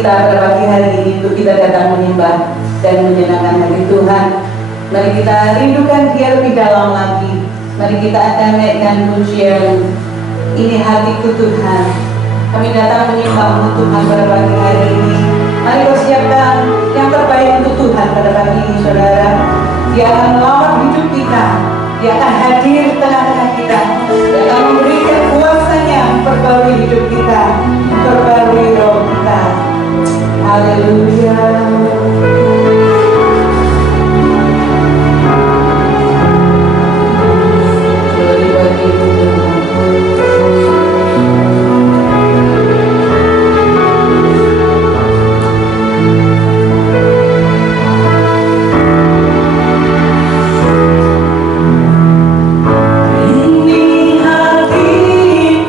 kita pada pagi hari ini untuk kita datang menyembah dan menyenangkan hati Tuhan. Mari kita rindukan Dia lebih dalam lagi. Mari kita akan naikkan pujian Ini Hatiku Tuhan. Kami datang menyembah Tuhan pada pagi hari ini. Mari kau siapkan yang terbaik untuk Tuhan pada pagi ini, saudara. Dia akan melawat hidup kita. Dia akan hadir di tengah-tengah kita. Dia akan memberikan kuasanya memperbarui hidup kita, memperbarui roh kita. Haleluya. Ini hatiku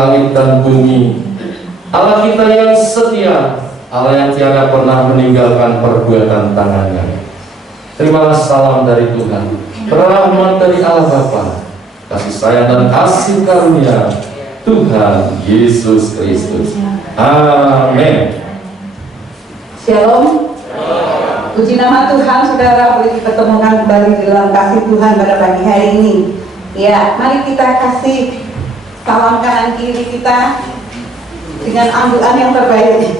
langit dan bumi, Allah kita yang setia, Allah yang tiada pernah meninggalkan perbuatan tangannya. Terimalah salam dari Tuhan, rahmat dari Allah Bapa, kasih sayang dan kasih karunia Tuhan Yesus Kristus. Amin. Shalom. Puji nama Tuhan, saudara, boleh dipertemukan kembali dalam kasih Tuhan pada pagi hari ini. Ya, mari kita kasih salam kanan kiri kita dengan ambulan yang terbaik.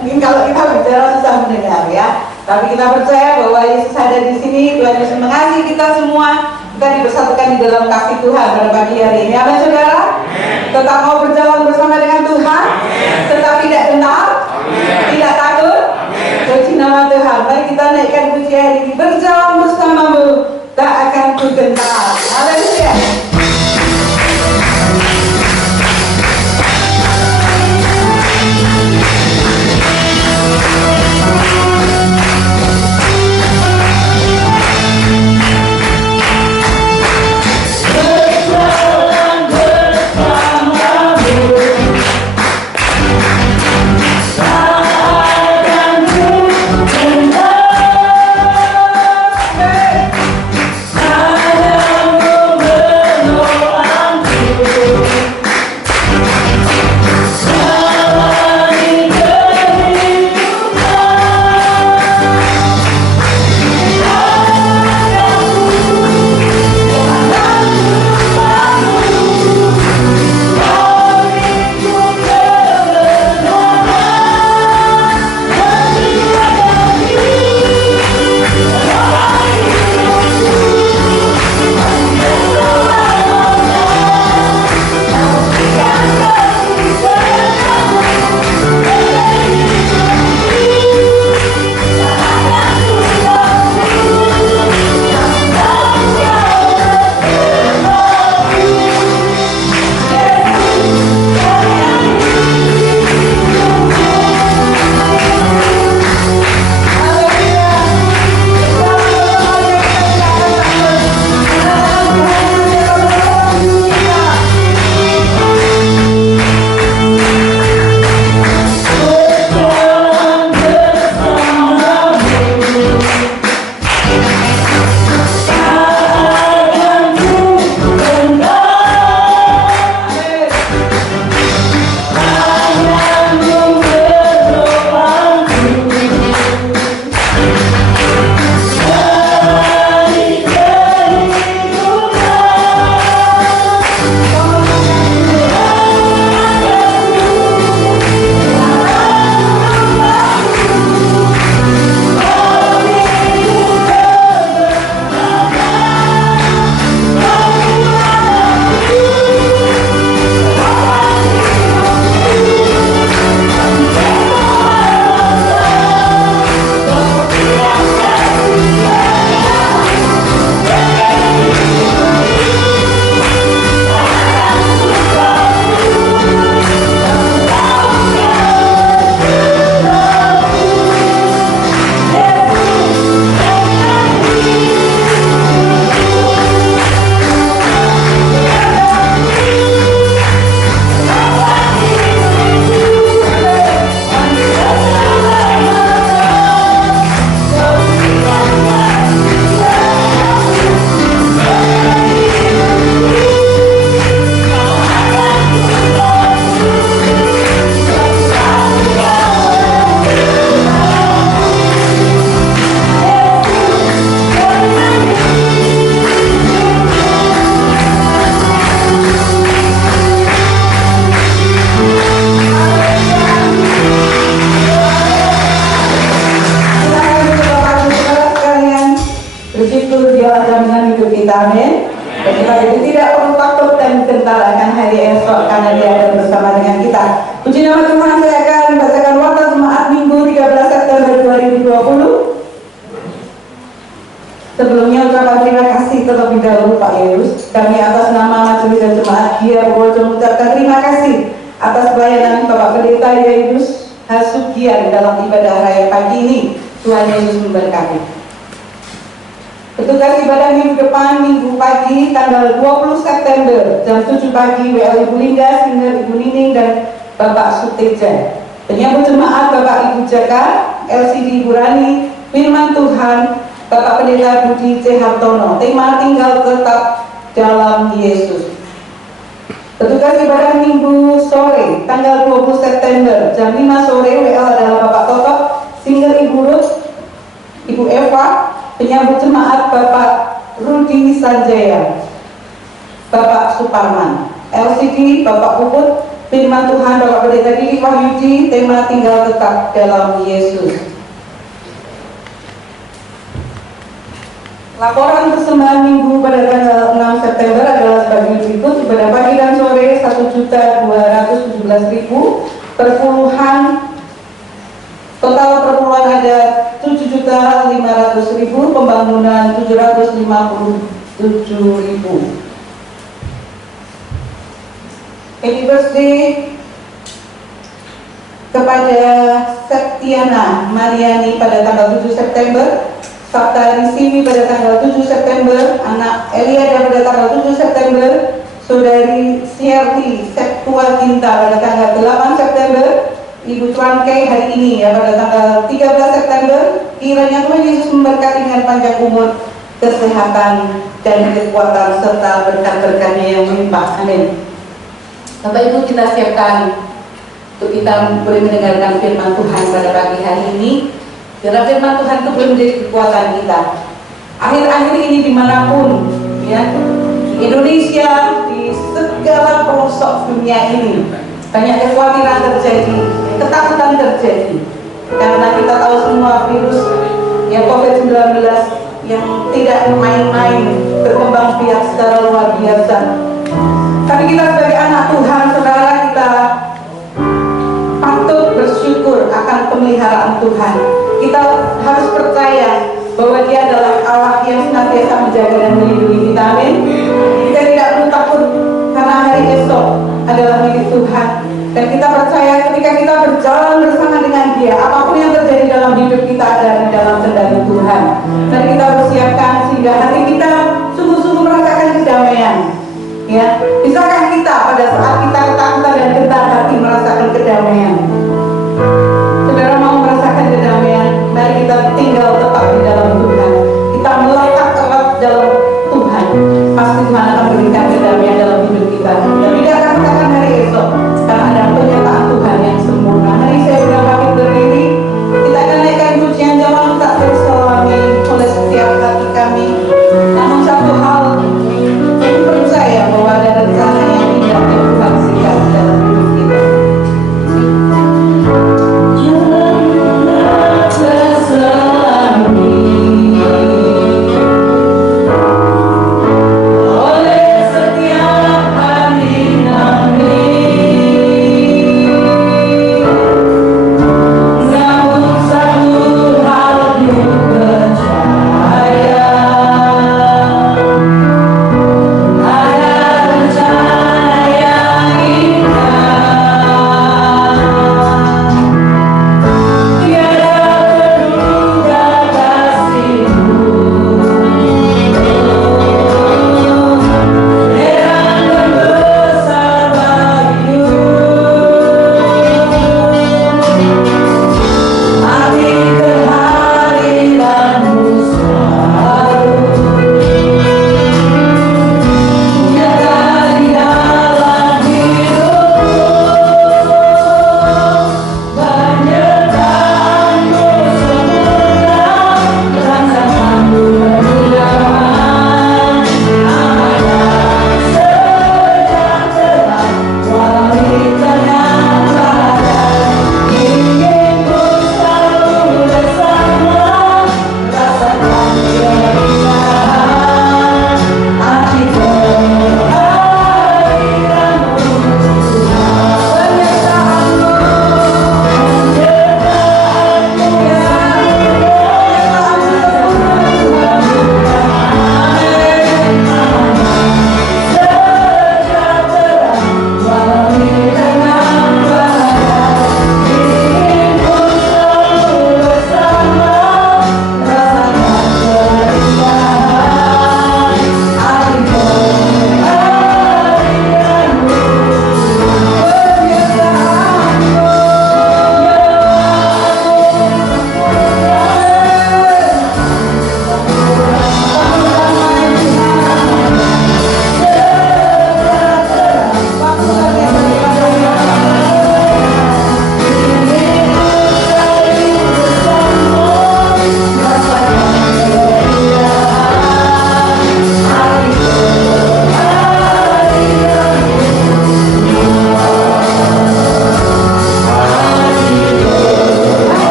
Mungkin kalau kita bicara susah mendengar ya, tapi kita percaya bahwa Yesus ada di sini. Tuhan Yesus mengasihi kita semua. Kita dipersatukan di dalam kasih Tuhan pada pagi hari ini. Amin, saudara. Tetap mau berjalan bersama dengan Tuhan, tetap tidak gentar, tidak takut. Puji nama Tuhan. Mari kita naikkan puji hari ini. Berjalan bersamamu, tak akan ku gentar. Haleluya. Amin. Dan kita itu tidak perlu takut dan gentar akan hari esok karena Dia ada bersama dengan kita. Puji nama Tuhan. Saya akan bacakan waktu Jumat Minggu 13 September 2020. Sebelumnya ucapan terima kasih terlebih dahulu Pak Yesus. Kami atas nama Majelis dan Jemaat Gia Purworejo mengucapkan terima kasih atas pelayanan Bapak Pendeta Yesus Hasugian dalam ibadah raya pagi ini. Tuhan Yesus memberkati. Petugas ibadah minggu depan, minggu pagi, tanggal 20 September, jam 7 pagi, WL Ibu Linda, Singer Ibu Nining, dan Bapak Suteja. Penyambut jemaat Bapak Ibu Jaka, LCD Ibu Rani, Firman Tuhan, Bapak Pendeta Budi C. Hartono. Tema tinggal tetap dalam Yesus. Petugas ibadah minggu sore, tanggal 20 September, jam 5 sore, WL adalah Bapak Toto, Singer Ibu Ruth, Ibu Eva. Penyambut jemaat Bapak Rudi Sanjaya, Bapak Suparman. LCD Bapak Puput, Firman Tuhan Bapak Pendeta Didi Wahyudi, tema tinggal tetap dalam Yesus. Laporan persembahan minggu pada tanggal 6 September adalah sebagai berikut. Ibadah pagi dan sore 1.217.000, perpuluhan total perpuluhan ada 7.500.000, pembangunan 757.000. Happy birthday kepada Septiana Mariani pada tanggal 7 September, Sabta Risimi pada tanggal 7 September, anak Eliada pada tanggal 7 September, Saudari Sierti Septua Ginta pada tanggal 8 September, Ibu Tuan Kay hari ini ya pada tanggal 13 September. Kiranya Tuhan Yesus memberkati dengan panjang umur, kesehatan, dan kekuatan serta berkat-berkatnya yang melimpah. Amin. Bapak Ibu, kita siapkan untuk kita boleh mendengarkan firman Tuhan pada pagi hari ini. Karena firman Tuhan itu boleh menjadi kekuatan kita. Akhir-akhir ini dimanapun, ya, di Indonesia, di segala pelosok dunia ini, banyak kekhawatiran terjadi, ketakutan terjadi. Karena kita tahu semua virus yang COVID-19 yang tidak main-main berkembang biak secara luar biasa. Tapi kita sebagai anak Tuhan, saudara, kita patut bersyukur akan pemeliharaan Tuhan. Kita harus percaya bahwa Dia adalah Allah yang senantiasa menjaga dan melindungi kita. Amin. Kita tidak perlu takut karena hari esok adalah milik Tuhan. Dan kita percaya ketika kita berjalan bersama dengan Dia, apapun yang terjadi dalam hidup kita ada di dalam kendali Tuhan. Mari kita bersiapkan sehingga hati kita sungguh-sungguh merasakan kedamaian. Ya, bisakah kita pada saat kita ketakutan dan gentar hati merasakan kedamaian? Saudara mau merasakan kedamaian? Mari kita tinggal tetap di dalam Tuhan. Kita melekat erat dalam Tuhan. Pasti Tuhan akan berikan kedamaian dalam hidup kita. Dan tidak akan katakan hari esok, karena ada penyertaan Tuhan yang sempurna. Hari saya sudah pamit berdiri. Kita akan naikkan pujian jawab tak terselami oleh setiap hati kami. Namun satu hal perlu saya bahwa ada rencana yang indah yang Tuhan berikan dalam hidup kita.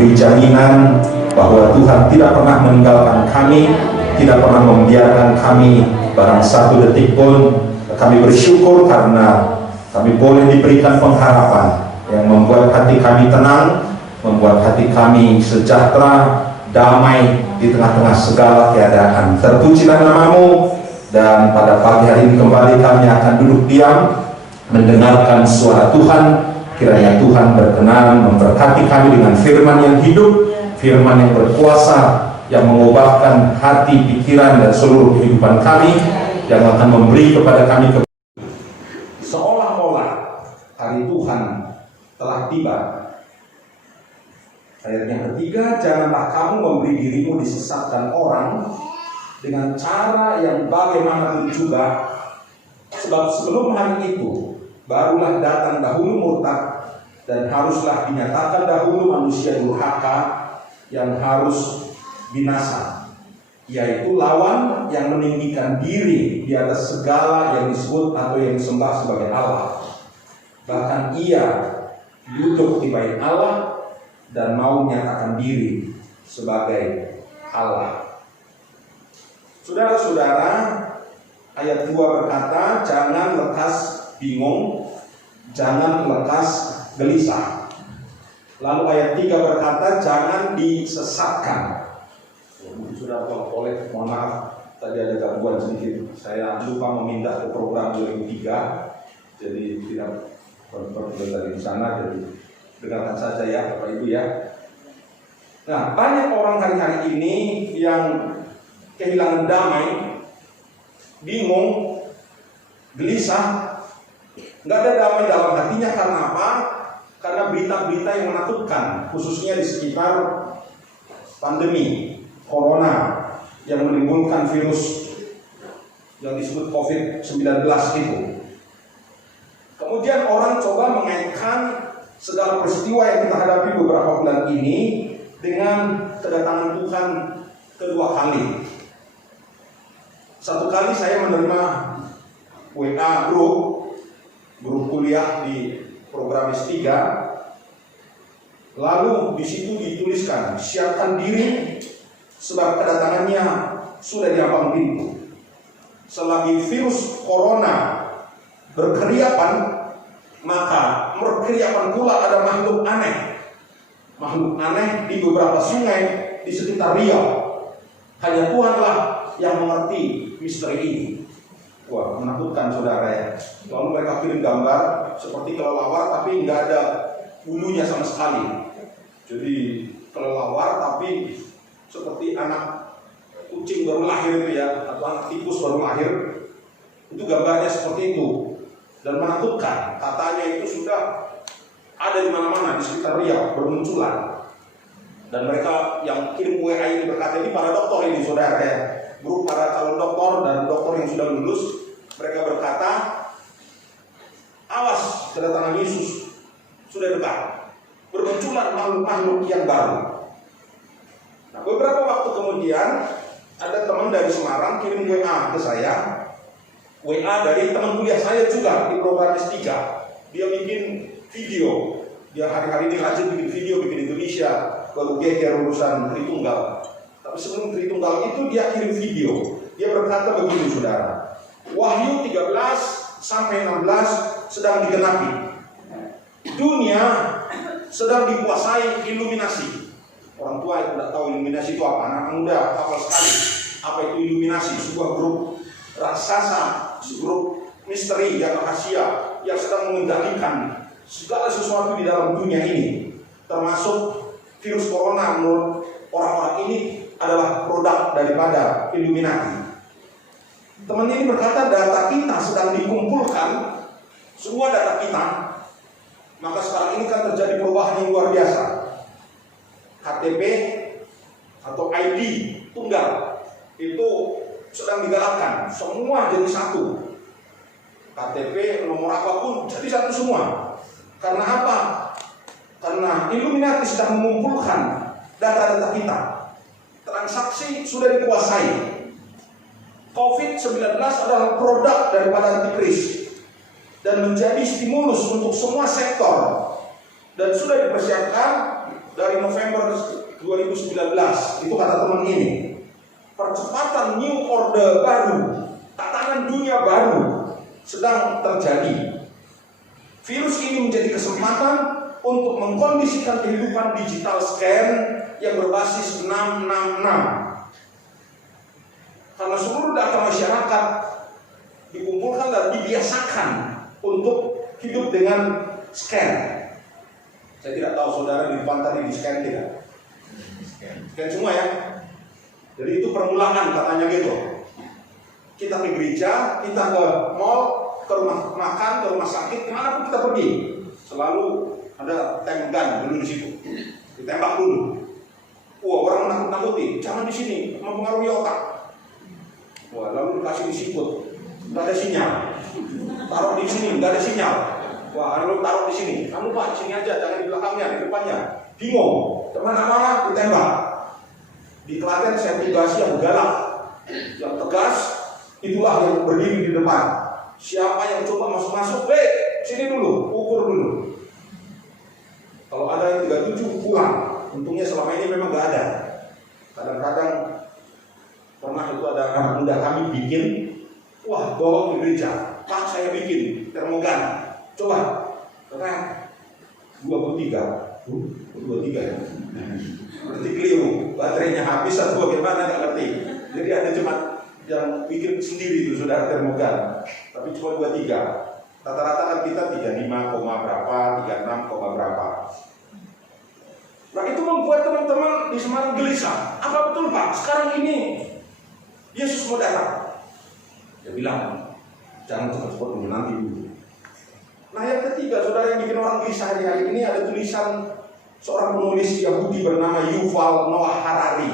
memberi jaminan bahwa Tuhan tidak pernah meninggalkan kami, tidak pernah membiarkan kami barang satu detik pun. Kami bersyukur karena kami boleh diberikan pengharapan yang membuat hati kami tenang, membuat hati kami sejahtera, damai di tengah-tengah segala keadaan. Terpujilah namamu. Dan pada pagi hari ini kembali kami akan duduk diam mendengarkan suara Tuhan. Kiranya Tuhan berkenan memberkati kami dengan firman yang hidup, firman yang berkuasa, yang mengubahkan hati, pikiran, dan seluruh kehidupan kami, yang akan memberi kepada kami seolah-olah hari Tuhan telah tiba. Ayat yang ketiga, janganlah kamu memberi dirimu disesatkan orang dengan cara yang bagaimanapun juga, sebab sebelum hari itu barulah datang dahulu murtad, dan haruslah dinyatakan dahulu manusia durhaka yang harus binasa, yaitu lawan yang meninggikan diri di atas segala yang disebut atau yang disembah sebagai Allah. Bahkan ia duduk di bait Allah dan mau menyatakan diri sebagai Allah. Saudara-saudara, ayat 2 berkata, jangan lekas bingung, jangan lekas gelisah. Lalu ayat 3 berkata, jangan disesatkan. Sudah oleh, mohon maaf, tadi ada gangguan sedikit. Saya lupa memindah ke program 2003, jadi tidak dari di sana, jadi dengarkan saja ya Bapak Ibu ya. Nah, banyak orang hari-hari ini yang kehilangan damai, bingung, gelisah, nggak ada damai dalam hatinya. Karena apa? Karena berita-berita yang menakutkan, khususnya di sekitar pandemi corona yang menimbulkan virus yang disebut COVID-19 itu. Kemudian orang coba mengaitkan segala peristiwa yang kita hadapi beberapa bulan ini dengan kedatangan Tuhan kedua kali. Satu kali saya menerima WA grup kuliah di program S3, lalu di situ dituliskan, siapkan diri sebab kedatangannya sudah di ambang pintu. Selagi virus corona berkeriapan, maka berkeriapan pula ada makhluk aneh. Makhluk aneh di beberapa sungai di sekitar Riau. Hanya Tuhanlah yang mengerti misteri ini. Wah, menakutkan saudara ya. Lalu mereka kirim gambar seperti kelelawar tapi nggak ada bulunya sama sekali. Jadi kelelawar tapi seperti anak kucing baru lahir itu ya, atau anak tikus baru lahir. Itu gambarnya seperti itu dan menakutkan. Katanya itu sudah ada di mana-mana di sekitar Riau bermunculan. Dan mereka yang kirim WA ini berkata, ini para dokter ini saudara ya, grup para calon dokter dan dokter yang sudah lulus. Mereka berkata, awas, kedatangan Yesus sudah dekat, bermunculan makhluk-makhluk yang baru. Nah, beberapa waktu kemudian ada teman dari Semarang kirim WA ke saya, WA dari teman kuliah saya juga di program S3. Dia bikin video, dia hari-hari ini rajin bikin video, bikin Indonesia, baru geger urusan Tritunggal. Tapi sebelum Tritunggal itu dia kirim video. Dia berkata begini saudara, Wahyu 13 sampai 16 sedang digenapi. Dunia sedang dikuasai iluminasi. Orang tua yang tidak tahu iluminasi itu apa, anak muda hafal sekali apa itu iluminasi, sebuah grup raksasa, grup misteri yang rahasia yang sedang mengendalikan segala sesuatu di dalam dunia ini, termasuk virus corona. Menurut orang-orang ini adalah produk daripada Illuminati. Teman ini berkata data kita sedang dikumpulkan, semua data kita. Maka sekarang ini kan terjadi perubahan yang luar biasa. KTP atau ID tunggal itu sedang digalakkan, semua jadi satu. KTP nomor apapun jadi satu semua. Karena apa? Karena Illuminati sedang mengumpulkan data-data kita. Transaksi sudah dikuasai. COVID-19 adalah produk daripada antikris dan menjadi stimulus untuk semua sektor. Dan sudah dipersiapkan dari November 2019, itu kata teman ini, percepatan new order baru, tatanan dunia baru sedang terjadi. Virus ini menjadi kesempatan untuk mengkondisikan kehidupan digital scan yang berbasis 666. Karena seluruh data masyarakat dikumpulkan dan dibiasakan untuk hidup dengan scan. Saya tidak tahu saudara di depan tadi di scan tidak? Scan semua ya. Jadi itu permulaan katanya gitu. Kita ke gereja, kita ke mall, ke rumah makan, ke rumah sakit, kemana pun kita pergi, selalu ada tank gun dulu di situ, ditembak dulu. Wah, orang menakut-nakuti, jangan di sini, mempengaruhi otak. Wah, lalu dikasih disiput, nggak ada sinyal. Taruh di sini, nggak ada sinyal. Wah, lalu taruh di sini. Kamu Pak, sini aja, jangan di belakangnya, di depannya. Bingung, kemana-mana ditembak. Di Klaten saya tugasi yang galak, yang tegas, itulah yang berdiri di depan. Siapa yang coba masuk-masuk, sini dulu, ukur dulu. Kalau ada yang 37 pulang. Untungnya selama ini memang nggak ada. Kadang-kadang pernah itu ada anak muda kami bikin, wah bawa ke gereja, Pak saya bikin termogan, coba, karena 23 ya, berarti keliru, baterainya habis atau bagaimana nggak ngerti. Jadi ada jemaat yang bikin sendiri itu saudara termogan, tapi cuma 23. Rata-rata kan kita 35, berapa, 36, berapa. Nah itu membuat teman-teman di Semarang gelisah. Apa betul Pak? Sekarang ini Yesus mau datang. Dia bilang, jangan cepat-cepat dulu, nanti dulu. Nah yang ketiga, saudara, yang bikin orang gelisah hari-hari ini ada tulisan seorang penulis Yahudi bernama Yuval Noah Harari.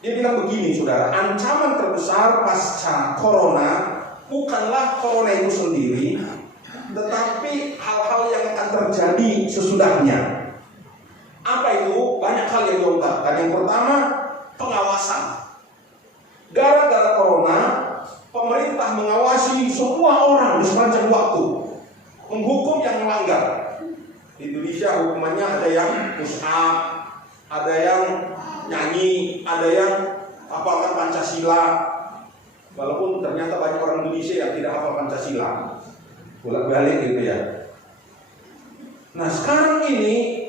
Dia bilang begini, saudara, ancaman terbesar pasca corona bukanlah corona itu sendiri, tetapi hal-hal yang akan terjadi sesudahnya. Apa itu? Banyak hal yang diungkapkan. Yang pertama, pengawasan. Gara-gara corona, pemerintah mengawasi semua orang di sepanjang waktu, menghukum yang melanggar. Di Indonesia hukumannya ada yang push up, ada yang nyanyi, ada yang hafalkan Pancasila. Walaupun ternyata banyak orang Indonesia yang tidak hafal Pancasila, bolak-balik gitu ya. Nah sekarang ini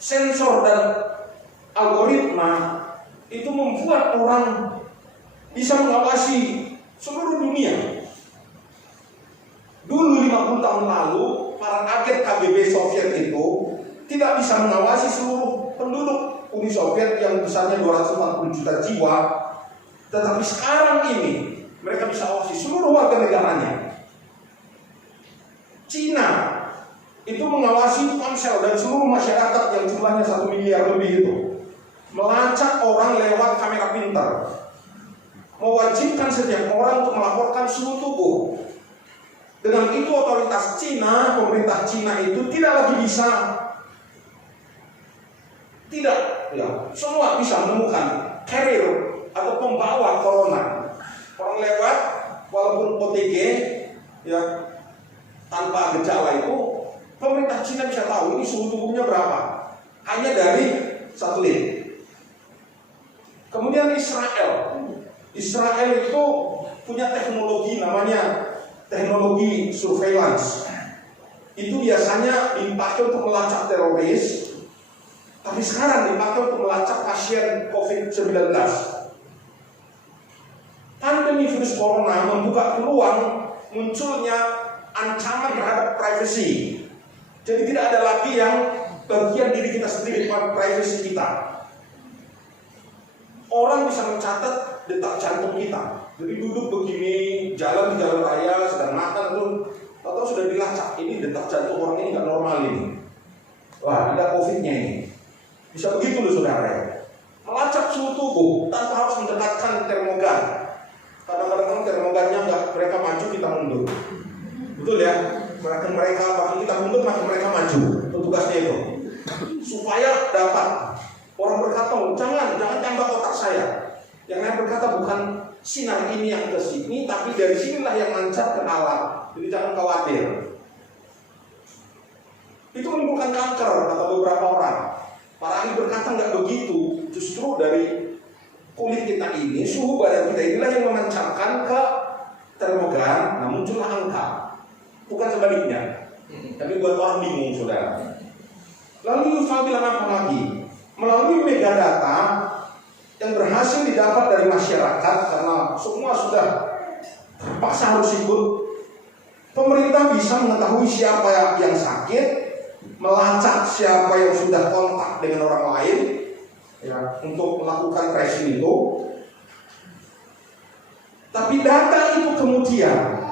sensor dan algoritma itu membuat orang bisa mengawasi seluruh dunia. Dulu 50 tahun lalu, para agen KGB Soviet itu tidak bisa mengawasi seluruh penduduk Uni Soviet yang besarnya 240 juta jiwa. Tetapi sekarang ini mereka bisa awasi seluruh warga negaranya. Cina itu mengawasi ponsel dan seluruh masyarakat yang jumlahnya 1 miliar lebih itu, melacak orang lewat kamera pintar, mewajibkan setiap orang untuk melaporkan suhu tubuh. Dengan itu otoritas Cina, pemerintah Cina itu tidak lagi bisa, semua bisa menemukan carrier atau pembawa corona. Orang lewat, walaupun OTG, ya tanpa gejala itu, pemerintah Cina bisa tahu ini suhu tubuhnya berapa, hanya dari satelit. Kemudian Israel itu punya teknologi namanya teknologi surveillance. Itu biasanya dipakai untuk melacak teroris, tapi sekarang dipakai untuk melacak pasien COVID-19. Pandemi virus corona membuka peluang munculnya ancaman terhadap privasi. Jadi tidak ada lagi yang bagian diri kita sendiri, privasi kita. Orang bisa mencatat detak jantung kita. Jadi duduk begini, jalan di jalan raya, sedang makan tuh, atau sudah dilacak, ini detak jantung orang ini nggak normal ini. Wah, ada COVID-nya ini. Bisa begitu loh saudara. Melacak suhu tubuh tanpa harus mendekatkan termogan. Kadang-kadang termogannya nggak, mereka maju kita mundur. Betul ya? Mereka bahkan kita mundur, maka mereka maju. Tugasnya itu. Supaya dapat. Orang berkata, jangan tembak otak saya. Yang lain berkata bukan sinar ini yang ke sini, tapi dari sinilah yang mancar ke alam. Jadi jangan khawatir. Itu menimbulkan kanker, kata beberapa orang. Para ahli berkata nggak begitu. Justru dari kulit kita ini, suhu badan kita inilah yang memancarkan ke termogan, nah muncullah angka. Bukan sebaliknya. Tapi buat orang bingung, saudara. Lalu Yuval bilang apa lagi? Melalui megadata yang berhasil didapat dari masyarakat, karena semua sudah terpaksa harus ikut, pemerintah bisa mengetahui siapa yang sakit, melacak siapa yang sudah kontak dengan orang lain, ya, untuk melakukan tracing itu. Tapi data itu kemudian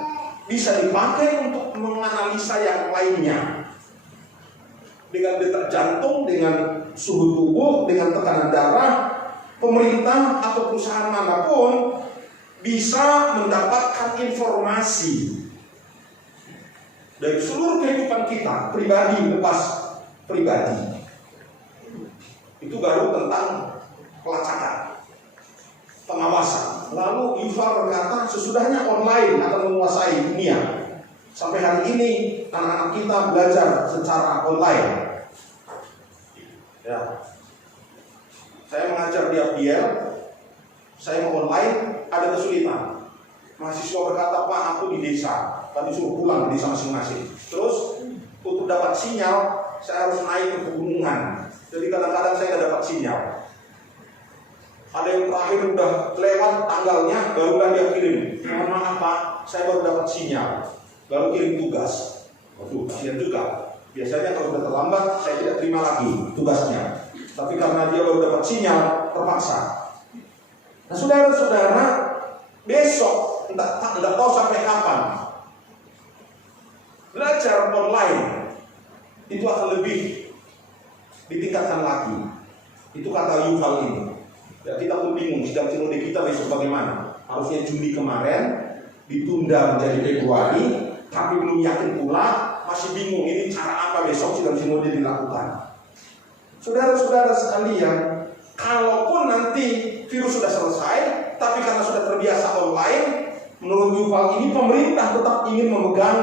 bisa dipakai untuk menganalisa yang lainnya. Dengan detak jantung, dengan suhu tubuh, dengan tekanan darah, pemerintah atau perusahaan manapun bisa mendapatkan informasi dari seluruh kehidupan kita, pribadi lepas pribadi. Itu baru tentang pelacakan, pengawasan. Lalu Yuval berkata sesudahnya online akan menguasai dunia. Sampai hari ini anak-anak kita belajar secara online. Ya. Saya mengajar di Abdiel, saya mau online, ada kesulitan. Mahasiswa berkata, Pak, aku di desa, tadi suruh pulang ke desa masing-masing. Terus untuk dapat sinyal, saya harus naik ke pegunungan. Jadi kadang-kadang saya tidak dapat sinyal. Ada yang terakhir udah lewat tanggalnya, barulah dia kirim. Mohon maaf Pak, saya baru dapat sinyal. Lalu kirim tugas. Waduh, kasihan juga. Biasanya kalau sudah terlambat, saya tidak terima lagi tugasnya. Tapi karena dia baru dapat sinyal, terpaksa. Nah, saudara-saudara, besok tidak tahu sampai kapan belajar online itu akan lebih ditingkatkan lagi. Itu kata Yuval ini. Ya, kita pun bingung sidang sinode kita besok bagaimana. Harusnya Juni kemarin ditunda menjadi Februari, tapi belum yakin pula, masih bingung ini cara apa besok sidang sinode dilakukan. Saudara-saudara sekalian, kalaupun nanti virus sudah selesai, tapi karena sudah terbiasa online, menurut Yuval ini pemerintah tetap ingin memegang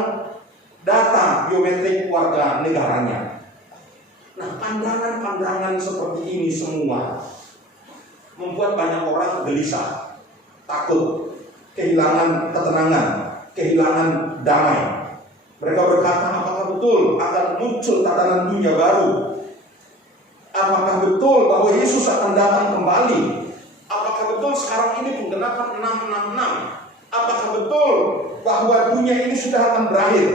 data biometrik warga negaranya. Nah, pandangan-pandangan seperti ini semua membuat banyak orang gelisah, takut, kehilangan ketenangan, kehilangan damai. Mereka berkata, apakah betul akan muncul tatanan dunia baru? Apakah betul bahwa Yesus akan datang kembali? Apakah betul sekarang ini penggenapan 666? Apakah betul bahwa dunia ini sudah akan berakhir?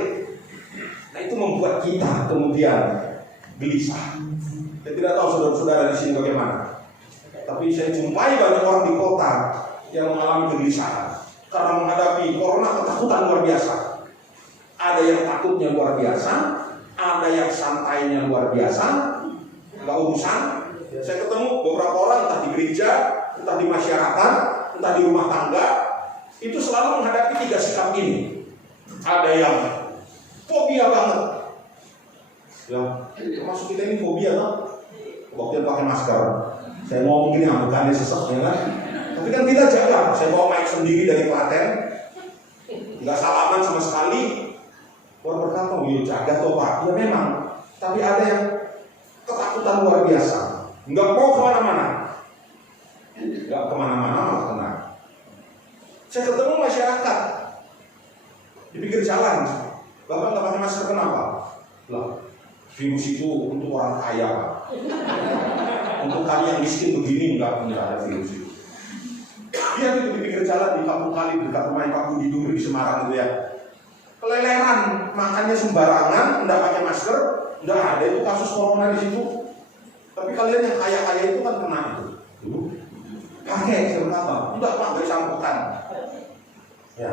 Nah, itu membuat kita kemudian gelisah. Saya tidak tahu saudara-saudara di sini bagaimana. Tapi saya jumpai banyak orang di kota yang mengalami kegelisahan karena menghadapi corona, ketakutan luar biasa. Ada yang takutnya luar biasa, ada yang santainya luar biasa, nggak urusan. Saya ketemu beberapa orang entah di gereja, entah di masyarakat, entah di rumah tangga, itu selalu menghadapi tiga sikap ini. Ada yang fobia banget, ya, termasuk kita ini fobia kan? Waktu pakai masker. Saya mau mungkin yang bukannya sesek, ya kan? Tapi kan kita jaga. Saya bawa mic sendiri dari Klaten, nggak salaman sama sekali. Orang berkata, oh iya jaga toh Pak. Ya memang. Tapi ada yang ketakutan luar biasa, nggak mau kemana-mana, nggak kemana-mana malah kena. Saya ketemu masyarakat di pinggir jalan, Bapak nggak pakai masker kenapa? Lah, virus itu untuk orang kaya Pak. Untuk kami yang miskin begini nggak ada virus itu. Dia itu di pinggir jalan di kampung kali dekat rumah Pak Budi Duri di Semarang itu ya. Keleleran, makannya sembarangan, nggak pakai masker, nggak ada itu kasus corona di situ. Tapi kalian yang kaya-kaya itu kan kena itu. Pakai saya berkata, enggak Pak, nggak disangkutan. Ya,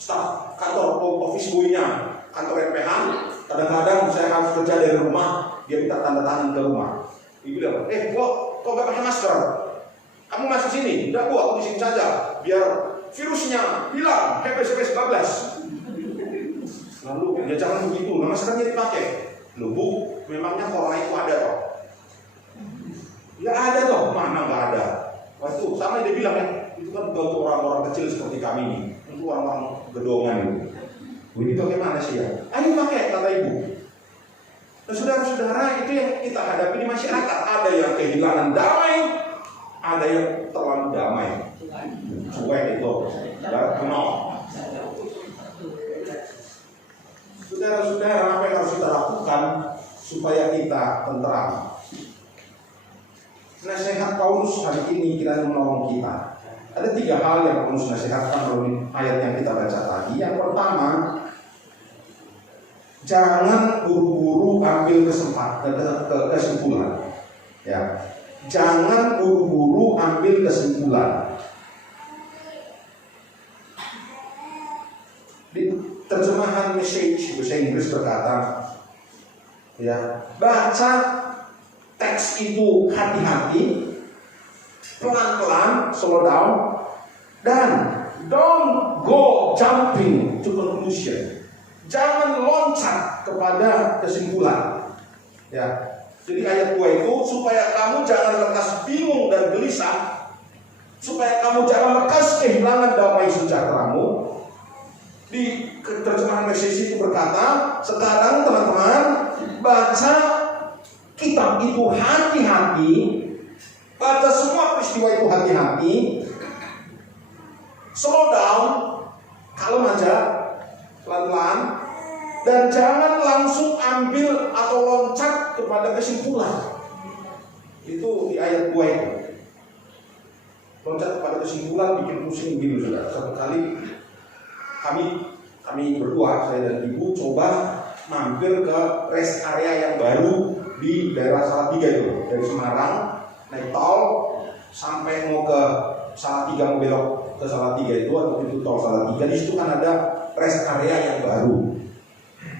staf kantor office boy-nya, kantor RPH, kadang-kadang saya harus kerja dari rumah, dia minta tanda tangan ke rumah. Dia bilang, kok nggak pakai masker? Kamu masuk sini? Enggak Bu, aku di sini saja, biar virusnya hilang, HPSPS bablas. Lalu, ya jangan begitu, nah maskernya dipakai. Loh Bu, memangnya corona itu ada toh? Ya ada toh, mana nggak ada. Waktu sama dia bilang ya, itu kan untuk orang-orang kecil seperti kami ini, untuk orang-orang gedongan itu. Ini bagaimana sih ya? Ayo pakai, kata ibu. Nah, saudara-saudara, itu yang kita hadapi di masyarakat. Ada yang kehilangan damai, ada yang terlalu damai. Cuek itu, saudara kenal. Saudara-saudara, apa yang harus kita lakukan supaya kita tentram? Nasihat Paulus hari ini kira menolong kita. Ada 3 hal yang Paulus nasihatkan melalui ayat yang kita baca tadi. Yang pertama, jangan buru-buru ambil kesimpulan. Ya, jangan buru-buru ambil kesimpulan. Di terjemahan Message bahasa Inggris berkata, ya, baca teks itu hati-hati, pelan-pelan, slow down, dan don't go jumping to conclusion. Jangan loncat kepada kesimpulan. Ya, jadi ayat 2 itu supaya kamu jangan lekas bingung dan gelisah, supaya kamu jangan lekas kehilangan damai sejahteramu. Di terjemahan Message itu berkata, sekarang teman-teman baca kitab itu hati-hati, baca semua peristiwa itu hati-hati, slow down, kalem aja, pelan-pelan, dan jangan langsung ambil atau loncat kepada kesimpulan. Itu di ayat 2 itu. Loncat kepada kesimpulan bikin pusing gitu, saudara. Satu kali kami berdua, saya dan ibu, coba mampir ke rest area yang baru di daerah Salatiga itu, dari Semarang naik tol sampai mau ke Salatiga, mau belok ke Salatiga itu atau pintu tol Salatiga. Di situ kan ada rest area yang baru,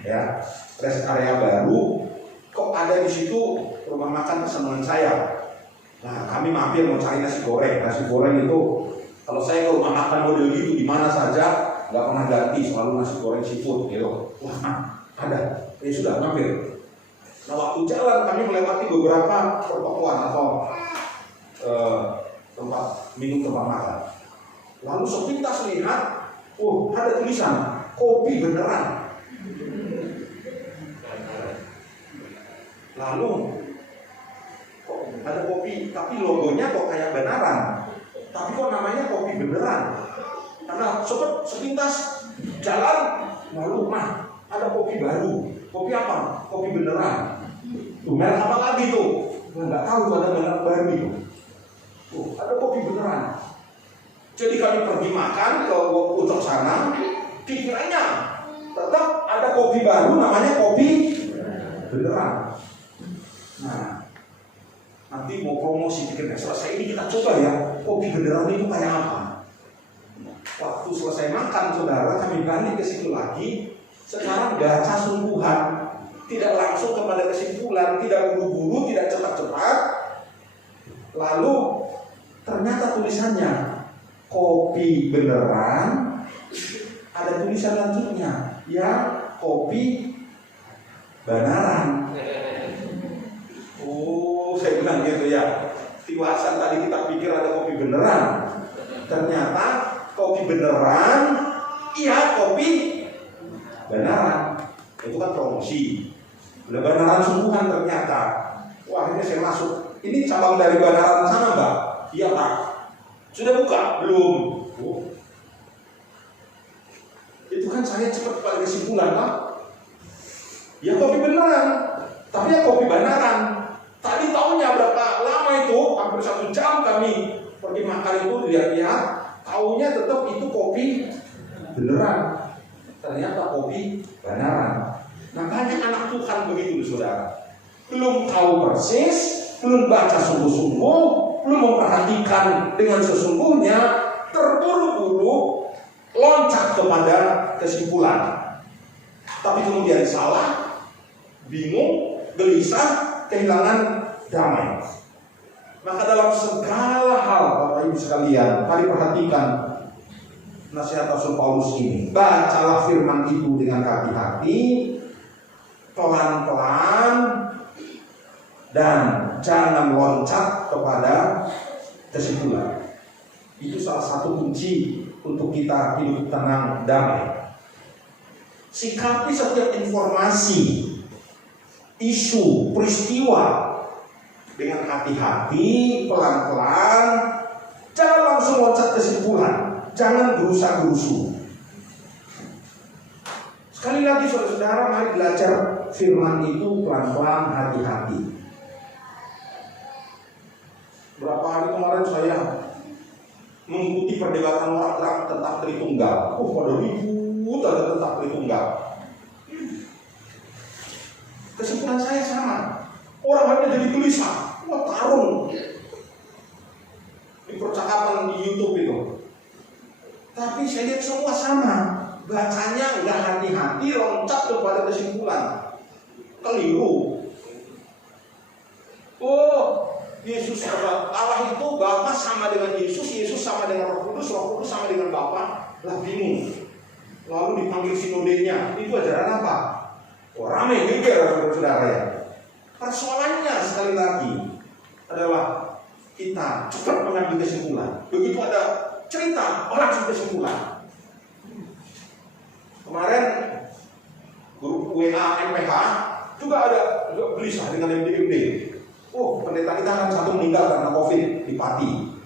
ya, rest area baru. Kok ada di situ rumah makan kesenangan saya? Nah, kami mampir mau cari nasi goreng. Nasi goreng itu kalau saya ke rumah makan model gitu di mana saja nggak pernah ganti, selalu nasi goreng seafood gitu. Wah, ada. Ya sudah mampir. Nah, waktu jalan kami melewati beberapa pertokoan atau tempat minum, tempat makan. Lalu sepintas lihat, ada tulisan kopi beneran. Lalu kok ada kopi, tapi logonya kok kayak beneran. Tapi kok namanya kopi beneran? Karena sepintas jalan, lalu ada kopi baru. Kopi apa? Kopi beneran. Tuh, merek apa lagi tuh? Nggak tahu tuh, ada merek baru itu. Tuh, ada kopi beneran. Jadi kami pergi makan ke puncak sana, pikirannya tetap ada kopi baru, namanya kopi beneran. Nah, nanti mau promosi pikirnya, selesai ini kita coba ya, kopi beneran itu kayak apa? Waktu selesai makan, saudara, kami balik ke situ lagi. Sekarang baca sungguhan, tidak langsung kepada kesimpulan, tidak buru-buru, tidak cepat-cepat. Lalu ternyata tulisannya kopi beneran, ada tulisan lanjutnya, ya kopi beneran. Oh, saya bilang gitu ya. Tiwasan tadi kita pikir ada kopi beneran, ternyata kopi beneran, iya kopi beneran. Itu kan promosi. Udah beneran sungguhan ternyata. Wah, ini saya masuk. Ini cabang dari beneran sana, Mbak? Iya, Pak. Sudah buka? Belum. Oh. Itu kan saya cepat pada kesimpulan, Pak. Ya kopi beneran, tapi ya kopi beneran. Tadi tahunya berapa lama itu? Hampir 1 jam kami pergi makan itu, lihat-lihat. Tahunya tetap itu kopi beneran. Ternyata kopi beneran. Nah, banyak anak Tuhan begitu, saudara. Belum tahu persis, belum baca sungguh-sungguh, belum memperhatikan dengan sesungguhnya, terburu-buru loncat kepada kesimpulan. Tapi kemudian salah, bingung, gelisah, kehilangan damai. Maka dalam segala hal, Bapak Ibu sekalian, mari perhatikan nasihat Rasul Paulus ini. Bacalah firman itu dengan hati-hati, pelan-pelan, dan jangan loncat kepada kesimpulan. Itu salah satu kunci untuk kita hidup tenang, damai. Sikapi setiap informasi isu, peristiwa dengan hati-hati, pelan-pelan, jangan langsung loncat kesimpulan, jangan gerusa-gerusu. Sekali lagi saudara-saudara, mari belajar firman itu pelan-pelan, hati-hati. Berapa hari kemarin saya mengikuti perdebatan orang tentang Tritunggal. Pada ribut ada tentang Tritunggal. Kesimpulan saya sama. Orang hanya jadi gelisah, tarung di percakapan di YouTube itu. Tapi saya lihat semua sama. Bacanya nggak hati-hati, loncat kepada kesimpulan. Keliru. Yesus Allah itu Bapa sama dengan Yesus, Yesus sama dengan Roh Kudus, Roh Kudus sama dengan Bapa. Lah bingung. Lalu dipanggil sinodenya. Itu ajaran apa? Ramai juga saudara-saudara ya. Persoalannya sekali lagi adalah kita cepat mengambil kesimpulan. Begitu ada cerita, langsung kesimpulan. Kemarin grup WA MPH juga ada gelisah dengan MDMD. Pendeta kita kan satu meninggal karena COVID di Pati.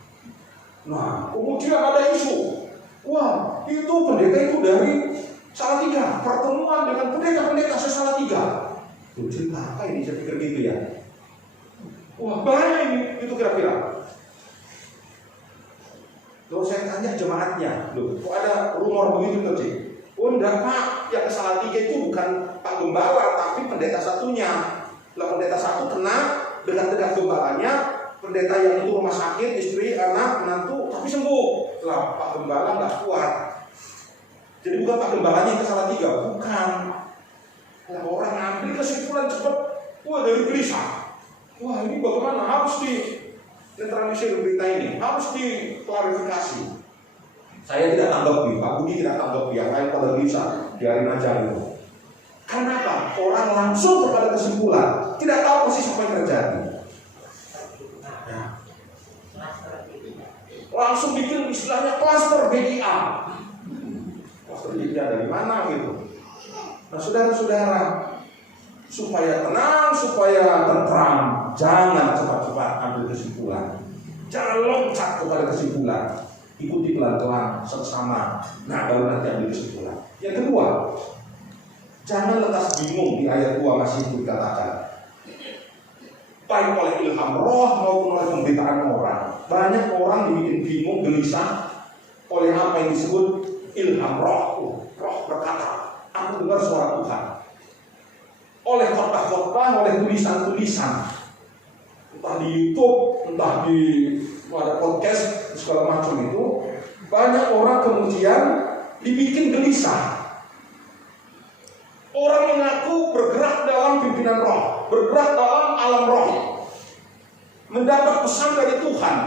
Nah, kemudian ada isu. Itu pendeta itu dari Salatiga, pertemuan dengan pendeta-pendeta se-Salatiga. Cerita apa ini? Saya pikir gitu ya. Bahaya ini, itu kira-kira. Lalu saya tanya jemaatnya, kok ada rumor begitu tuh sih? Enggak Pak, yang ke Salatiga itu bukan Pak Gembala, tapi pendeta satunya. Lah pendeta satu kena dekat-dekat gembalanya, pendeta yang itu rumah sakit, istri, anak, menantu, tapi sembuh. Lah Pak Gembala nggak kuat. Jadi bukan Pak Gembalanya yang ke Salatiga, bukan. Lah orang ambil kesimpulan cepat, dari gelisah. Ini bagaimana? Harus dinetralisir berita ini, harus diklarifikasi. Saya tidak tanggapi, Pak Budi tidak tanggapi, yang lain pada gelisah, biarin aja itu. Karena apa? Orang langsung kepada kesimpulan, tidak tahu persis apa yang terjadi. Langsung bikin istilahnya klaster BDA. Klaster BDA dari mana gitu? Nah saudara-saudara, supaya tenang, supaya tentram, jangan cepat-cepat ambil kesimpulan. Jangan loncat kepada kesimpulan. Ikuti pelan-pelan, seksama. Nah baru nanti ambil kesimpulan. Yang kedua, jangan lekas bingung di ayat 2 masih dikatakan. Baik oleh ilham roh maupun oleh pemberitaan orang. Banyak orang dibikin bingung, gelisah oleh apa yang disebut ilham roh. Roh berkata, aku dengar suara Tuhan. Oleh khotbah-khotbah, oleh tulisan-tulisan, entah di YouTube, entah di ada podcast segala macam itu, banyak orang kemudian dibikin gelisah. Orang mengaku bergerak dalam pimpinan roh, bergerak dalam alam roh, mendapat pesan dari Tuhan,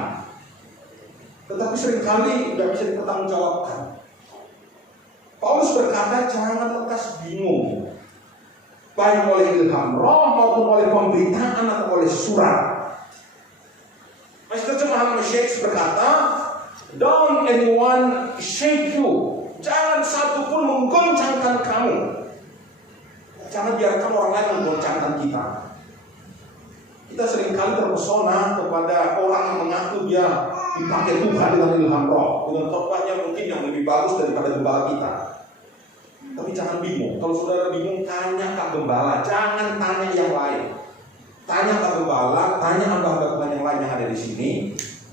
tetapi seringkali tidak bisa dipertanggungjawabkan. Paulus berkata, jangan lekas bingung, baik oleh ilham roh maupun oleh pemberitaan atau oleh surat. Masih terjemahan Shakes berkata, don't anyone shake you, jangan satu pun menggoncangkan kamu. Jangan biarkan orang lain menggoncangkan kita. Kita seringkali terpesona kepada orang yang mengaku dia dipakai Tuhan dengan ilham roh, dengan khotbahnya mungkin yang lebih bagus daripada gembala kita. Tapi jangan bingung. Kalau saudara bingung, tanya Kak Gembala, jangan tanya yang lain. Tanya Kak Gembala, tanya hamba-hamba Tuhan yang lain yang ada di sini.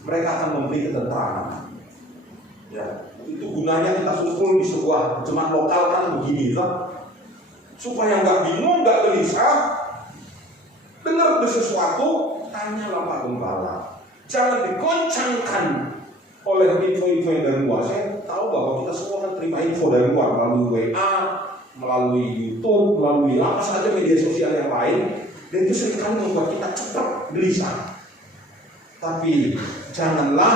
Mereka akan memberi ketentraman. Ya, itu gunanya kita kumpul di sebuah jemaat lokal kan begini, kan? Supaya nggak bingung, nggak gelisah. Dengar sesuatu, tanyalah Pak Gembala. Jangan digoncangkan oleh info-info yang dari luar. Saya tahu bahwa kita semua kan terima info dari luar melalui WA, melalui YouTube, melalui apa saja media sosial yang lain, dan itu seringkali membuat kita cepat gelisah. Tapi janganlah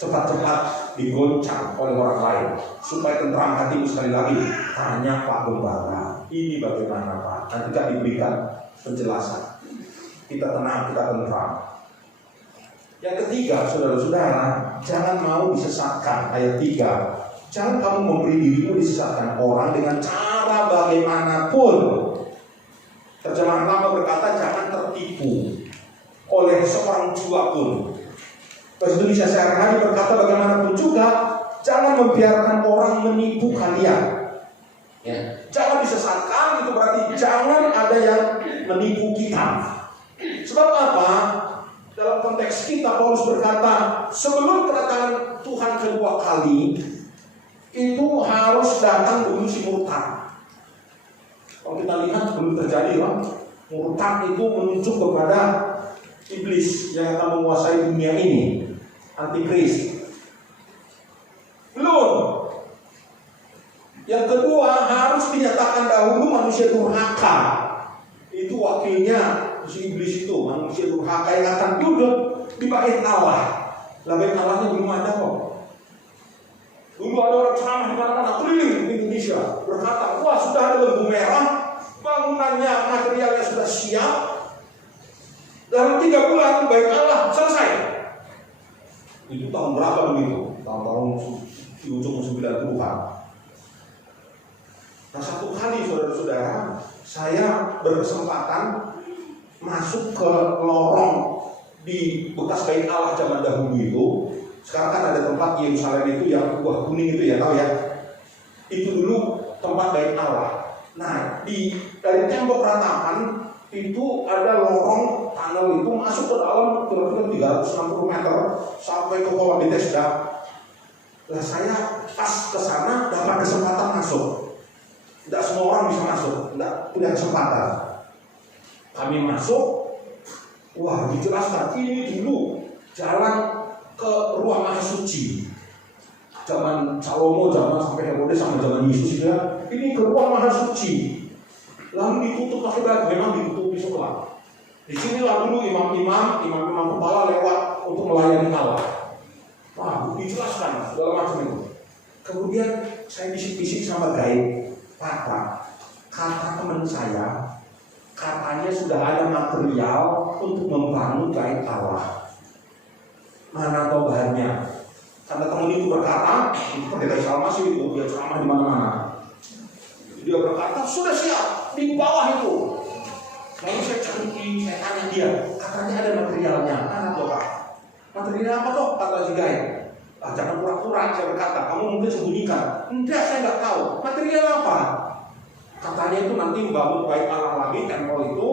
cepat-cepat digoncang oleh orang lain. Supaya tentram hatimu, sekali lagi, tanya Pak Gembala, ini bagaimana Pak? Nanti tidak diberikan penjelasan. Kita tenang, kita tentram. Yang ketiga, saudara-saudara, jangan mau disesatkan. Ayat 3, jangan kamu memberi dirimu disesatkan orang dengan cara bagaimanapun. Terjemahan lama berkata jangan tertipu oleh seorang jua pun. Bahasa Indonesia sehari-hari berkata bagaimanapun juga jangan membiarkan orang menipu kalian. Ya. Jangan disesatkan, itu berarti jangan ada yang menipu kita. Sebab apa? Dalam konteks kita Paulus berkata sebelum kedatangan Tuhan kedua kali itu harus datang dulu si murtad. Kalau kita lihat belum terjadi lah. Murtad itu menunjuk kepada iblis yang akan menguasai dunia ini, antikris. Belum. Yang kedua harus dinyatakan dahulu manusia durhaka. Itu wakilnya si iblis itu, manusia durhaka yang akan duduk di bait Allah. Lah bait Allahnya belum ada kok. Dulu ada orang ceramah di mana-mana keliling di Indonesia berkata, wah sudah ada lembu merah, bangunannya materialnya sudah siap. Dalam 3 bulan bait Allah selesai. Itu tahun berapa begitu? Tahun-tahun di ujung 90-an. Nah, satu kali saudara-saudara, saya berkesempatan masuk ke lorong di bekas bait Allah zaman dahulu itu. Sekarang kan ada tempat Yerusalem itu yang buah kuning itu ya, tahu ya? Itu dulu tempat bait Allah. Nah, dari tembok ratapan itu ada lorong tunnel itu masuk ke dalam kira-kira 360 meter sampai ke Kolam Bethesda. Lah saya pas ke sana dapat kesempatan masuk. Tidak semua orang bisa masuk, tidak punya kesempatan. Kami masuk, wah dijelaskan ini dulu jalan ke ruang maha suci. Zaman Salomo, zaman sampai Herodes, sama zaman Yesus ya. Ini ke ruang maha suci. Lalu ditutup pakai batu, memang ditutup di sebelah. Di sinilah dulu imam-imam kepala lewat untuk melayani Allah. Wah, dijelaskan segala macam itu. Kemudian saya bisik-bisik sama guide. Pak, kata teman saya, katanya sudah ada material untuk membangun bait Allah. Mana tahu bahannya? Karena teman itu berkata, itu pendeta Salmasih itu dia ceramah di mana-mana. Dia berkata sudah siap di bawah itu. Lalu saya tanya dia, katanya ada materialnya. Mana tahu Pak? Material apa toh? Kata si guide. Jangan pura-pura, saya berkata, kamu mungkin sembunyikan. Enggak, saya nggak tahu. Material apa? Katanya itu nanti membangun bait Allah lagi, tempel itu,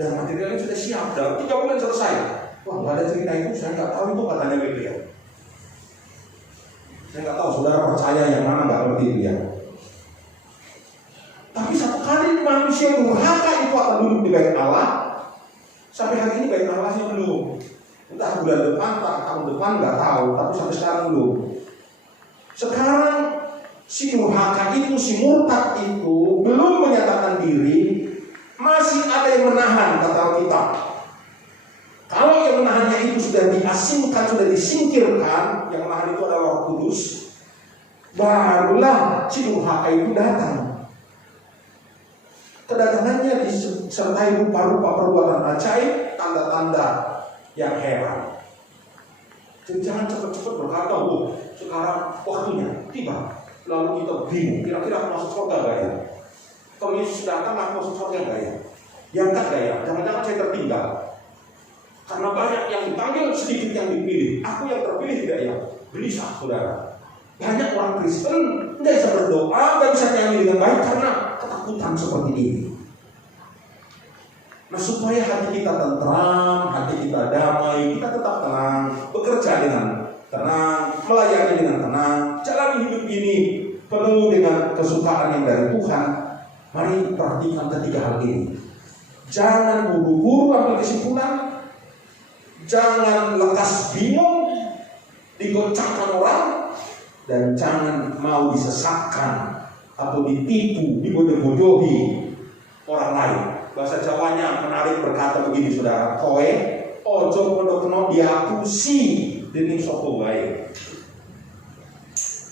dan materialnya sudah siap. Dalam 3 bulan selesai. Wah, nggak ada cerita itu, saya nggak tahu itu katanya beliau. Saya nggak tahu, saudara percaya yang mana nggak ngerti itu ya. Tapi satu kali manusia durhaka itu akan duduk di bait Allah. Sampai hari ini bait Allahnya belum. Entah bulan depan, tahun depan nggak tahu, tapi sampai sekarang belum. Sekarang si durhaka itu, si murtad itu belum menyatakan diri, masih ada yang menahan kata Alkitab. Kalau yang menahannya itu sudah diasingkan, sudah disingkirkan, yang menahan itu adalah Roh Kudus, barulah si durhaka itu datang. Kedatangannya disertai rupa-rupa perbuatan ajaib, tanda-tanda yang heran. Jadi jangan cepat-cepat berkata, oh sekarang waktunya tiba. Lalu kita bingung, kira-kira aku masuk surga gak ya? Kalau Yesus datang, aku masuk surga gak ya? Diangkat gak ya? Jangan-jangan saya tertinggal. Karena banyak yang dipanggil, sedikit yang dipilih. Aku yang terpilih tidak ya? Gelisah saudara. Banyak orang Kristen tidak bisa berdoa, tidak bisa nyanyi dengan baik karena ketakutan seperti ini. Nah, supaya hati kita tentram, hati kita damai, kita tetap tenang, bekerja dengan tenang, melayani dengan tenang, jalani hidup ini penuh dengan kesukaan yang dari Tuhan. Mari perhatikan ketiga hal ini. Jangan buru-buru ambil kesimpulan, jangan lekas bingung, digoncangkan orang, dan jangan mau disesatkan atau ditipu, dibodoh-bodohi orang lain. Bahasa Jawanya menarik berkata begini saudara, kowe ojo pondokno diapusi dening sapa wae.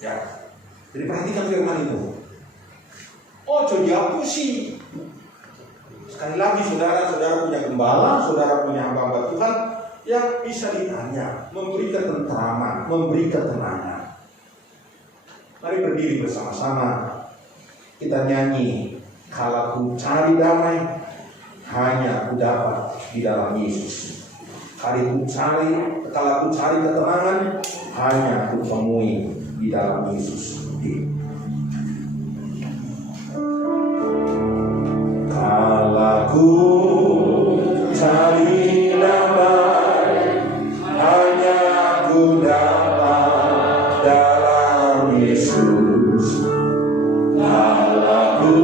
Ya. Jadi perhatikan firman itu. Ojo diapusi. Sekali lagi saudara punya gembala, saudara punya hamba Tuhan yang bisa ditanya, memberi ketentraman, memberi ketenangan. Mari berdiri bersama-sama. Kita nyanyi, kalau ku cari damai, hanya aku dapat di dalam Yesus. Kalau aku cari ketenangan, hanya aku temui di dalam Yesus. Kalau aku cari damai, hanya aku dapat dalam Yesus. Kalau aku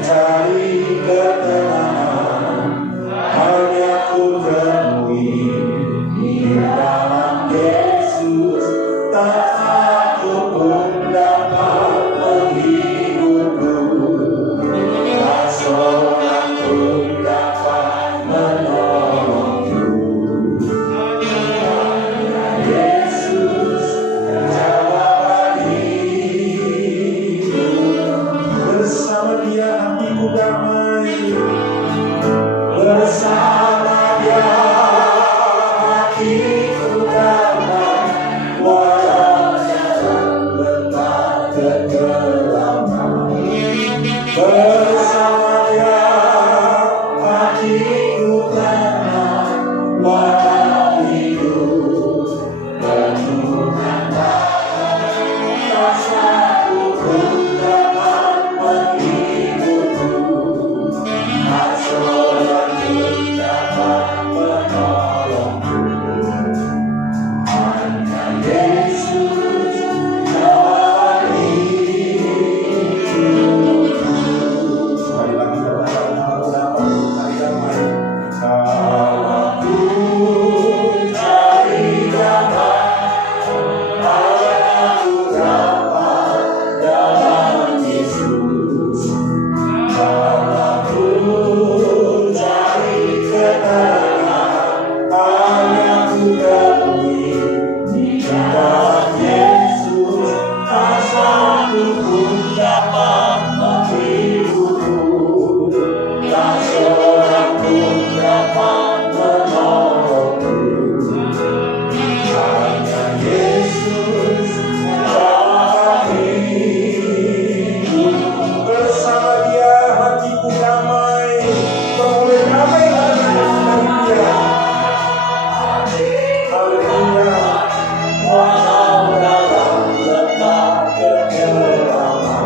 cari ketenangan, hanya aku temui di dalam Yesus. Tak satu pun dapat menghiburku, tak seorang pun dapat menolongku. Hanya Yesus jawaban hidup. Bersama Dia hatiku damai, bersama Dia hatiku damai, walau dalam lembah kegelapan. Bersama Dia hatiku damai, walau hidup penuh tantangan. Tak satu pun dapat menghiburku, tak seorang pun dapat menolongku. Hanya Yesus jawaban hidup. Sekali lagi katakan, aku dapat mencari damai. Kalau aku cari damai, aku dapat dalam Yesus. Kalau aku cari ketenangan, hanya aku temui di dalam Yesus. Tak satu pun dapat menghiburku, tak seorang pun dapat menolongku. Hanya Yesus jawaban hidup. Bersama Dia hatiku damai, peroleh damai dari Dia. Haleluya. Walau dalam lembah kegelapan,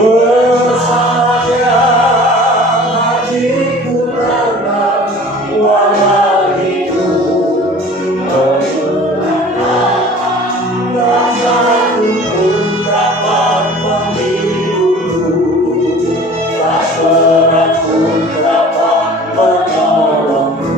bersama Dia hatiku tenang, walau hidup penuh tantangan. Tak satu pun dapat menghiburku, tak seorang pun dapat menolongku.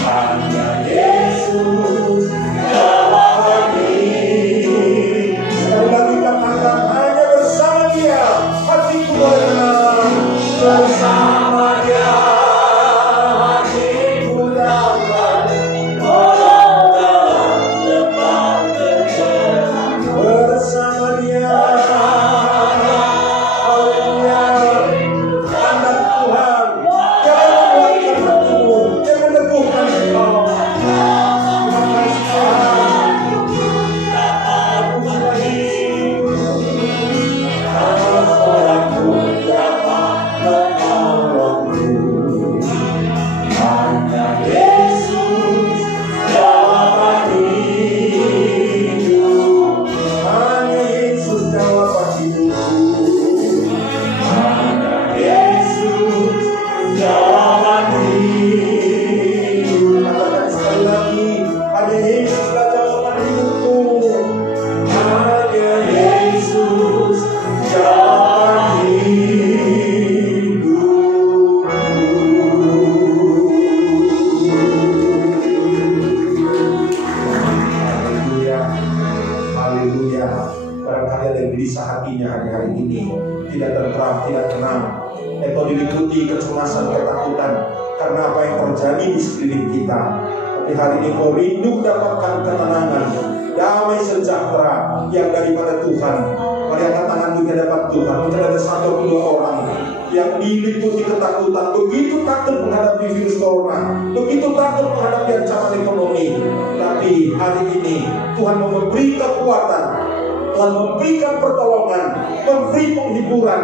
Hanya Yesus jawaban hidup. Sekali lagi katakan, hanya bersama Dia hatiku tenang, bersama Dia hatiku damai, walau dalam lembah kegelapan. Bersama Dia, haleluya. Tanda Tuhan, jangan menguatkan hatimu, jangan teguhkan engkau. Terima kasih Tuhan. Aku sudah hidup, tak seorang pun dapat menolongku. Hanya Yesus jawaban hidup. Hanya Yesus jawaban hidupku. Hanya Yesus jawaban hidup. Katakan sekali lagi, hanya Yesuslah jawaban hidupku. Hanya Yesus jawaban hidupku. Haleluya, haleluya. Barangkali ada yang gelisah hatinya hari-hari ini, tidak tentram, tidak tenang, atau diliputi kecemasan, ketakutan karena apa yang terjadi di sekeliling kita. Tapi hari ini kau rindu dapatkan ketenangan, damai sejahtera yang daripada Tuhan. Mari angkat tangan di hadapan Tuhan. Mungkin ada satu atau dua orang yang diliputi ketakutan, begitu takut menghadapi virus corona, begitu takut menghadapi ancaman ekonomi. Tapi hari ini Tuhan memberi kekuatan, Tuhan memberikan pertolongan, memberi penghiburan,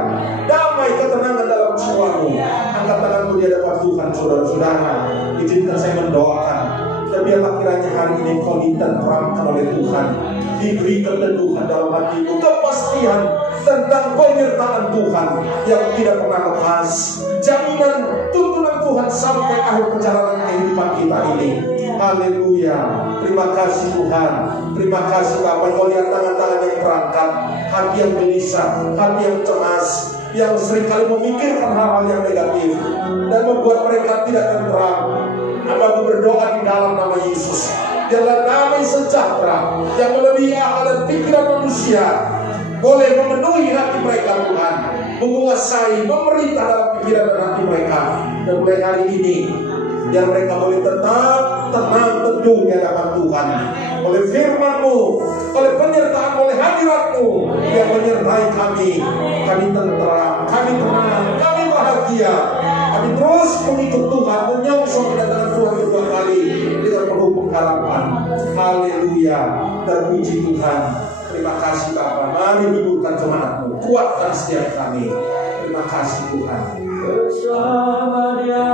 damai, ketenangan dalam jiwamu. Angkat tanganmu di hadapan Tuhan, saudara-saudara. Izinkan saya mendoakan. Dan biarlah kiranya hari ini kau ditenteramkan oleh Tuhan, diberi keteduhan dalam hatimu, kepastian tentang penyertaan Tuhan yang tidak pernah lepas, jaminan tuntunan Tuhan sampai akhir perjalanan kehidupan kita ini. Haleluya. Terima kasih Tuhan. Terima kasih Bapak. Kau lihat tangan-tangan yang terangkat, hati yang gelisah, hati yang cemas, yang seringkali memikirkan hal-hal yang negatif dan membuat mereka tidak tenteram. Aku berdoa di dalam nama Yesus, biarlah damai sejahtera yang melebihi akal dan pikiran manusia boleh memenuhi hati mereka Tuhan, menguasai, memerintah dalam pikiran dan hati mereka. Dan mulai hari ini biar mereka boleh tetap tenang teduh di hadapan Tuhan, oleh firman-Mu, oleh penyertaan, oleh hadirat-Mu yang menyertai kami. Kami tentera, kami tenang, kami bahagia. Kami terus mengikut Tuhan, menyongsong kedatangan Tuhan kedua kali dengan penuh pengharapan. Haleluya. Terpuji Tuhan. Terima kasih Bapa. Mari hiburkan jemaat-Mu, kuatkan setiap kami. Terima kasih Tuhan. Bersama Dia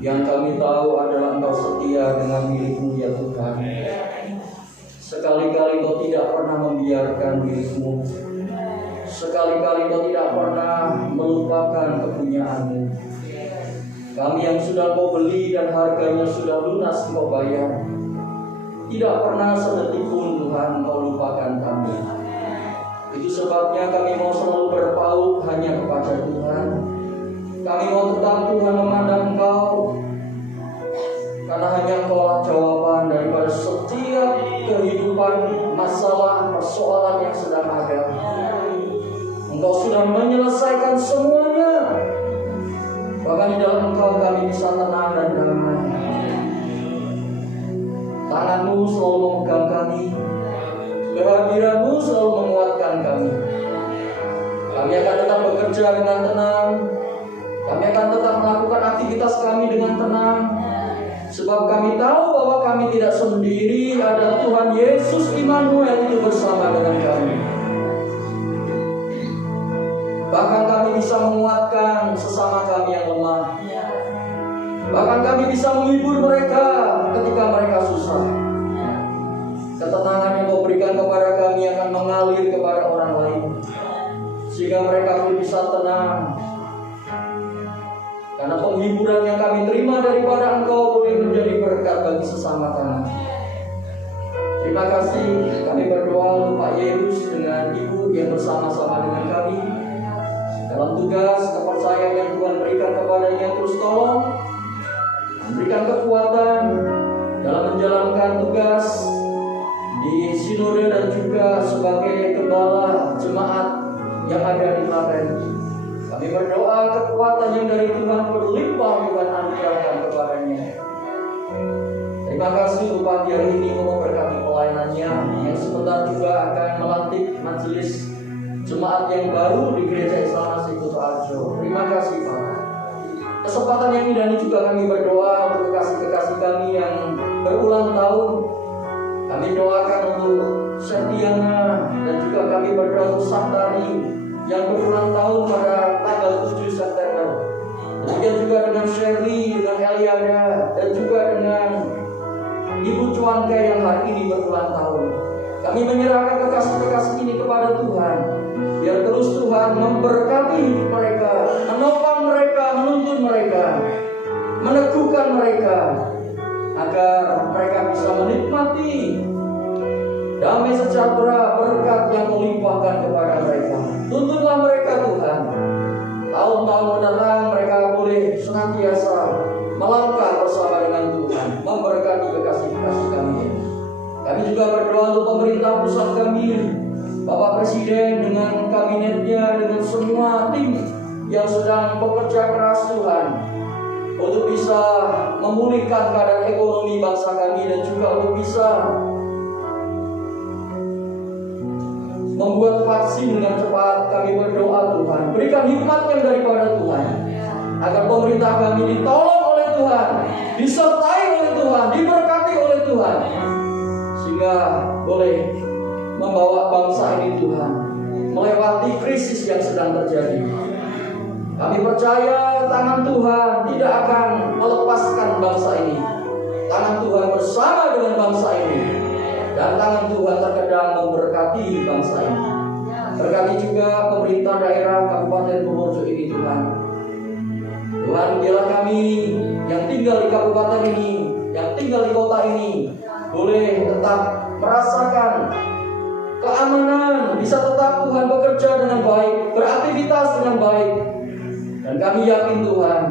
yang kami tahu adalah Engkau setia dengan milik-Mu ya Tuhan. Sekali-kali Engkau tidak pernah membiarkan milik-Mu. Sekali-kali Engkau tidak pernah melupakan kepunyaan-Mu. Kami yang sudah Engkau beli dan harganya sudah lunas Engkau bayar, tidak pernah sedetik pun Tuhan Engkau lupakan kami. Itu sebabnya kami mau selalu berpaut hanya kepada Tuhan. Kami mau tetap Tuhan memandang Engkau, karena hanya Engkaulah jawaban daripada setiap kehidupan, masalah, persoalan yang sedang ada. Engkau sudah menyelesaikan semuanya. Bahkan di dalam Engkau kami bisa tenang dan damai. Tangan-Mu selalu memegang kami, kehadiran-Mu selalu menguatkan kami. Kami akan tetap bekerja dengan tenang. Kami akan tetap melakukan aktivitas kami dengan tenang, sebab kami tahu bahwa kami tidak sendiri. Ada Tuhan Yesus Immanuel itu bersama dengan kami. Bahkan kami bisa menguatkan sesama kami yang lemah. Bahkan kami bisa menghibur mereka ketika mereka susah. Ketenangan yang Kau berikan kepada kami akan mengalir kepada orang lain, sehingga mereka pun bisa tenang. Karena penghiburan yang kami terima daripada Engkau boleh menjadi berkat bagi sesama kami. Terima kasih. Kami berdoa untuk Pak Yerus dengan Ibu yang bersama-sama dengan kami dalam tugas kepercayaan yang Tuhan berikan kepadanya. Terus tolong memberikan kekuatan dalam menjalankan tugas di sinode dan juga sebagai gembala jemaat yang ada di Klaten. Kami berdoa kekuatan yang dari Tuhan berlimpah Tuhan anugerahkan kepadanya. Terima kasih untuk pagi hari ini memberkati pelayanannya yang sebentar juga akan melantik majelis jemaat yang baru di Gereja Islam Masih Kuto Arjo. Terima kasih Pak. Kesempatan yang indah ini juga kami berdoa untuk kekasih-kekasih kami yang berulang tahun. Kami doakan untuk Setiana dan juga kami berdoa untuk Santari yang berulang tahun pada tanggal 7 September. Demikian juga dengan Sherly, dengan Eliana, dan juga dengan Ibu Cuanka yang hari ini berulang tahun. Kami menyerahkan kekasih-kekasih ini kepada Tuhan. Biar terus Tuhan memberkati hidup mereka, menopang mereka, menuntun mereka, meneguhkan mereka, agar mereka bisa menikmati damai sejahtera, berkat yang melimpahkan kepada mereka. Tuntunlah mereka Tuhan. Tahun-tahun mendatang mereka boleh senantiasa melangkah bersama dengan Tuhan, memberkati kekasih-kekasih kami. Kami juga berdoa untuk pemerintah pusat kami, Bapak Presiden dengan kabinetnya, dengan semua tim yang sedang bekerja keras Tuhan, untuk bisa memulihkan keadaan ekonomi bangsa kami, dan juga untuk bisa membuat vaksin dengan cepat. Kami berdoa Tuhan, berikan hikmat yang daripada Tuhan, agar pemerintah kami ditolong oleh Tuhan, disertai oleh Tuhan, diberkati oleh Tuhan, sehingga boleh membawa bangsa ini Tuhan melewati krisis yang sedang terjadi. Kami percaya tangan Tuhan tidak akan melepaskan bangsa ini. Tangan Tuhan bersama dengan bangsa ini, dan tangan Tuhan terkadang memberkati bangsa ini. Berkati juga pemerintah daerah Kabupaten Purworejo ini Tuhan. Tuhan, biarlah kami yang tinggal di kabupaten ini, yang tinggal di kota ini, boleh tetap merasakan keamanan, bisa tetap Tuhan bekerja dengan baik, beraktivitas dengan baik. Dan kami yakin Tuhan,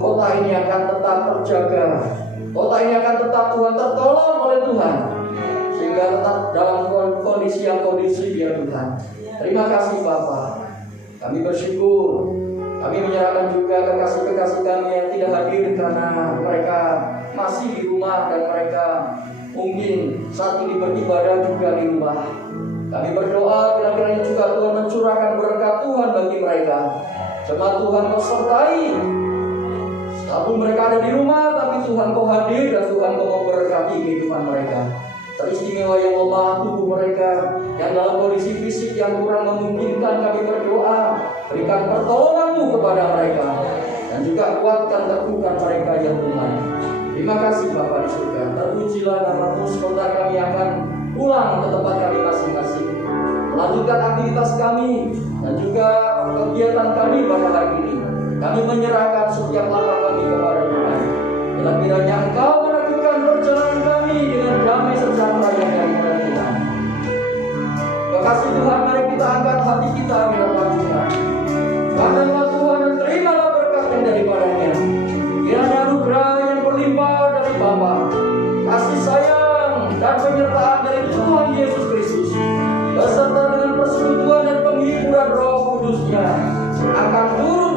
kota ini akan tetap terjaga, kota ini akan tetap Tuhan tertolong oleh Tuhan, sehingga tetap dalam kondisi yang kondusif ya Tuhan. Terima kasih Bapa. Kami bersyukur. Kami menyerahkan juga kekasih-kekasih kami yang tidak hadir karena mereka masih di rumah, dan mereka mungkin saat ini beribadah juga di rumah. Kami berdoa kiranya juga Tuhan mencurahkan berkat Tuhan bagi mereka. Jemaat Tuhan Kau sertai. Walaupun mereka ada di rumah, tapi Tuhan Kau hadir, dan Tuhan Kau memberkati kehidupan mereka. Teristimewa yang lemah tubuh mereka, yang dalam kondisi fisik yang kurang memungkinkan, kami berdoa, berikan pertolongan-Mu kepada mereka, dan juga kuatkan, teguhkan mereka ya Tuhan. Terima kasih Bapa di surga. Terpujilah nama-Mu. Sebentar kami akan pulang ke tempat kami masing-masing, melanjutkan aktivitas kami dan juga kegiatan kami pada hari ini. Kami menyerahkan setiap langkah kami kepada Tuhan. Bila kiranya Engkau meneguhkan perjalanan kami dengan damai sejahtera yang daripada Tuhan. Kasih Tuhan, mari kita angkat hati kita di hadapan Tuhan. Katakanlah Tuhan, dan terimalah berkat yang daripadanya. Kiranya anugerah yang berlimpah dari Bapa, kasih sayang dan penyertaan dari Tuhan Yesus Kristus, beserta dengan persekutuan dan penghiburan Roh Kudus-Nya, akan turun